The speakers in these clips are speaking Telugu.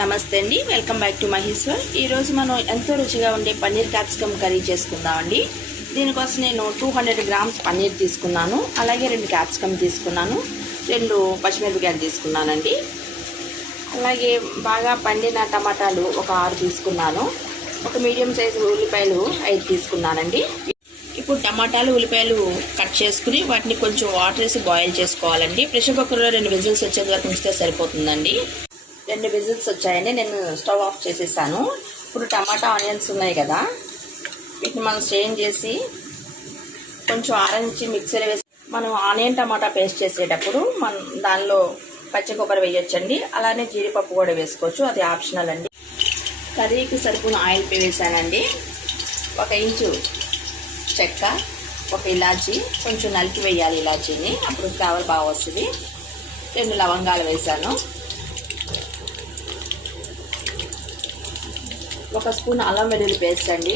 నమస్తే అండి, వెల్కమ్ బ్యాక్ టు మహేశ్వర్. ఈరోజు మనం ఎంతో రుచిగా ఉండే పన్నీర్ క్యాప్సికమ్ కర్రీ చేసుకుందామండి. దీనికోసం నేను 200 గ్రామ్స్ పన్నీర్ తీసుకున్నాను, అలాగే 2 క్యాప్సికమ్ తీసుకున్నాను, 2 పచ్చిమిరపకాయలు తీసుకున్నానండి. అలాగే బాగా పండిన టమాటాలు ఒక 6 తీసుకున్నాను. ఒక మీడియం సైజు ఉల్లిపాయలు 5 తీసుకున్నానండి. ఇప్పుడు టమాటాలు ఉల్లిపాయలు కట్ చేసుకుని వాటిని కొంచెం వాటర్ వేసి బాయిల్ చేసుకోవాలండి. ప్రెషర్ కుక్కర్లో 2 విజిల్స్ వచ్చేంత వరకు ఉంచితే సరిపోతుందండి. 2 విజిల్స్ వచ్చాయండి. నేను స్టవ్ ఆఫ్ చేసేసాను. ఇప్పుడు టమాటా ఆనియన్స్ ఉన్నాయి కదా, వీటిని మనం స్ట్రెయిన్ చేసి కొంచెం ఆరించి మిక్సీలో వేసి మనం ఆనియన్ టమాటా పేస్ట్ చేసేటప్పుడు మనం దానిలో పచ్చి కొబ్బరి వేయొచ్చండి. అలానే జీడిపప్పు కూడా వేసుకోవచ్చు, అది ఆప్షనల్ అండి. కర్రీకి సరిపోయిన ఆయిల్ వేసానండి. 1 ఇంచు చెక్క, 1 ఇలాచీ, కొంచెం నలిపి వేయాలి ఇలాచీని, అప్పుడు ఫ్లేవర్ బాగా వస్తుంది. 2 లవంగాలు వేసాను. 1 స్పూన్ అల్లం వెల్లుల్లి పేస్ట్ అండి,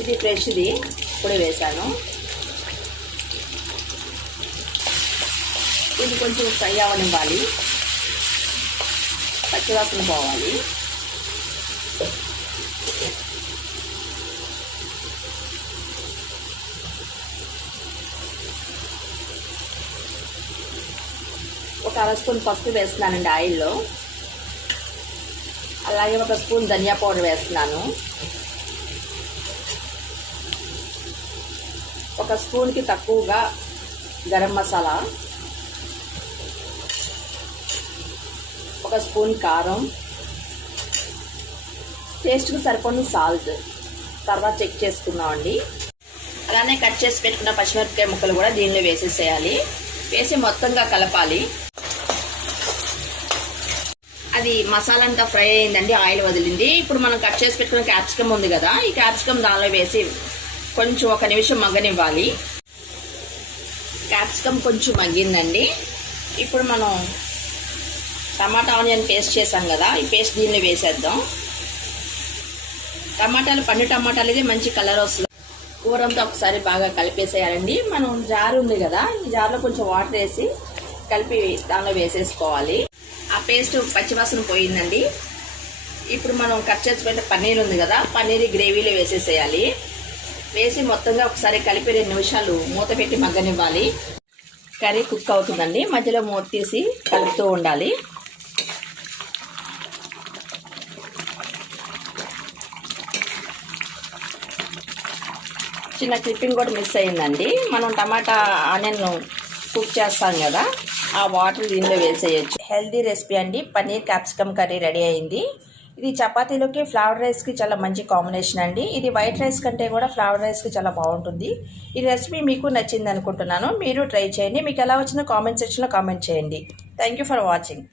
ఇది ఫ్రెష్ది, ఇప్పుడే వేసాను. ఇది కొంచెం ఫ్రై అవ్వనివ్వాలి, పచ్చివాసన పోవాలి. ఒక 1/2 స్పూన్ పసుపు వేస్తున్నానండి ఆయిల్లో. అలాగే 1 స్పూన్ ధనియా పౌడర్ వేస్తున్నాను. 1 స్పూన్కి తక్కువగా గరం మసాలా, 1 స్పూన్ కారం, టేస్ట్కి సరిపడిన సాల్ట్ తర్వాత చెక్ చేసుకున్నామండి. అలానే కట్ చేసి పెట్టుకున్న పచ్చిమిరపకాయ ముక్కలు కూడా దీనిలో వేసేసేయాలి. వేసి మొత్తంగా కలపాలి. అది మసాలా అంతా ఫ్రై అయిందండి, ఆయిల్ వదిలింది. ఇప్పుడు మనం కట్ చేసి పెట్టుకున్న క్యాప్సికమ్ ఉంది కదా, ఈ క్యాప్సికమ్ దానిలో వేసి కొంచెం 1 నిమిషం మగ్గనివ్వాలి. క్యాప్సికమ్ కొంచెం మగ్గిందండి. ఇప్పుడు మనం టమాటా ఆనియన్ పేస్ట్ చేసాం కదా, ఈ పేస్ట్ దీనిలో వేసేద్దాం. పండు టమాటాలు అయితే మంచి కలర్ వస్తుంది. కూర అంతా ఒకసారి బాగా కలిపేసేయాలండి. మనం జారు ఉంది కదా, ఈ జార్లో కొంచెం వాటర్ వేసి కలిపి దానిలో వేసేసుకోవాలి. ఆ పేస్ట్ పచ్చివాసన పోయిందండి. ఇప్పుడు మనం కట్ చేసి పెట్టే పన్నీర్ ఉంది కదా, పన్నీర్ గ్రేవీలో వేసేసేయాలి. వేసి మొత్తంగా ఒకసారి కలిపి 2 నిమిషాలు మూత పెట్టి మగ్గనివ్వాలి. కర్రీ కుక్ అవుతుందండి, మధ్యలో మూత తీసి కలుపుతూ ఉండాలి. చిన్న క్లిప్పింగ్ కూడా మిస్ అయిందండి. మనం టమాటా ఆనియన్ కుక్ చేస్తాం కదా, ఆ వాటర్ దీనిలో వేసేయచ్చు. హెల్దీ రెసిపీ అండి, పన్నీర్ క్యాప్సికమ్ కర్రీ రెడీ అయింది. ఇది చపాతీలోకి ఫ్లవర్ రైస్కి చాలా మంచి కాంబినేషన్ అండి. ఇది వైట్ రైస్ కంటే కూడా ఫ్లవర్ రైస్కి చాలా బాగుంటుంది. ఈ రెసిపీ మీకు నచ్చింది అనుకుంటున్నాను. మీరు ట్రై చేయండి. మీకు ఎలా వచ్చినా కామెంట్ సెక్షన్లో కామెంట్ చేయండి. Thank you for watching.